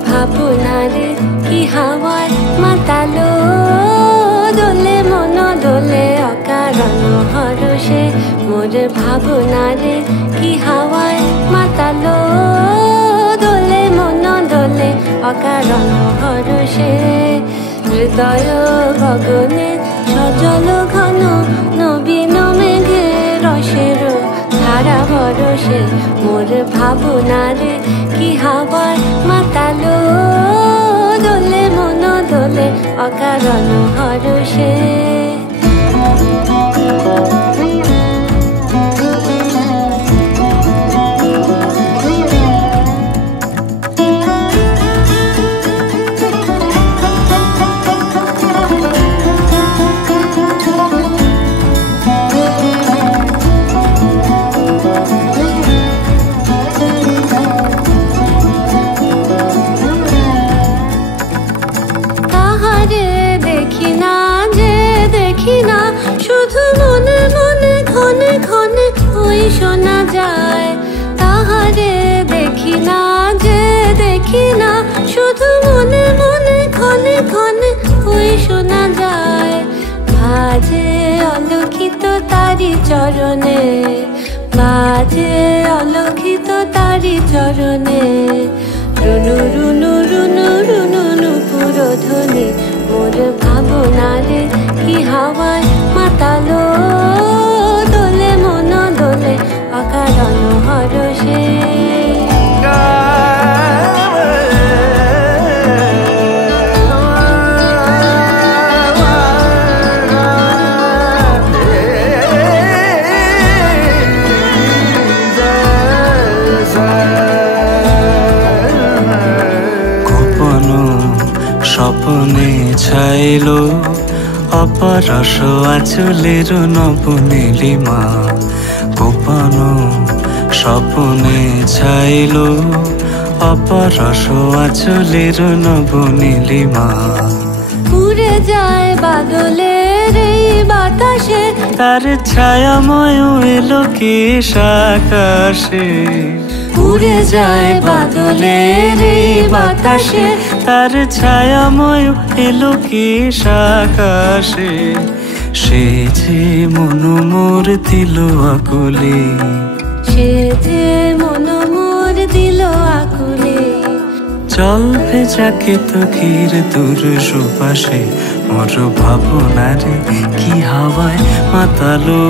ভাবনারে কি হাওয়ায় মাতালো দোলে মন দোলে অকারণ হরষে মোর ভাবনারে কি হাওয়ায় মাতালো দোলে মন দোলে অকারণ হরষে হৃদয় গগনে সজল ঘন নবীন মেঘে রসের ধারা বরষে মোর ভাবনারে কি হাওয়ায় মাতালো দোলে মন দোলে অকারণ হরষে শুধু মনে মনে ক্ষণে ক্ষণে ওই শোনা যায় তাহারে দেখি না যে দেখি না শুধু মনে মনে ক্ষণে ক্ষণে ওই শোনা যায় বাজে অলক্ষিত তারি চরণে বাজে অলক্ষিত তারি চরণে রুনু রুনু রুনু রুনু নুপুর ধ্বনি মোর ভাবনারে কি হাওয়ায় মাতালো দোলে মন দোলে অকারণ হরষে স্বপ্নে ছাইলো অপরস আঁচলের নব নীলিমা গোপন স্বপ্নে ছাইলো অপরস আঁচলের নব নীলিমা উড়ে যায় বাদলের এই বাতাসে তার ছায়াময় এলো কি আকাশে উড়ে যায় বাদলের এই বাতাসে তার ছায়াময় এলো কি আকাশে সে যে মন মোর দিল আকুলে সে যে মন মোর দিল আকুলে জল ভেজাকে তো ঘির দূর সুপাশে মোর ভাবনারে কি হাওয়ায় মাতালো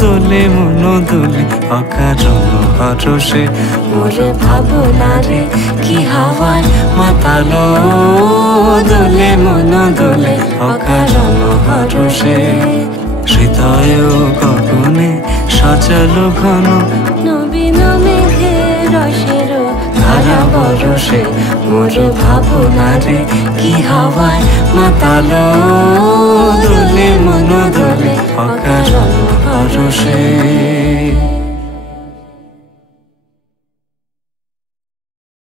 দোলে মন দোলে অকারণ হরষে মোর ভাবনারে কি হাওয়ায় মাতালো দোলে মন দোলে অকারণ হরষে হৃদয় গগনে সজল ঘন নবীন মেঘে রসের ধারা বরষে মোর ভাবনারে কি হাওয়ায় মাতালো দোলে মন দোলে অকারণ হরষে।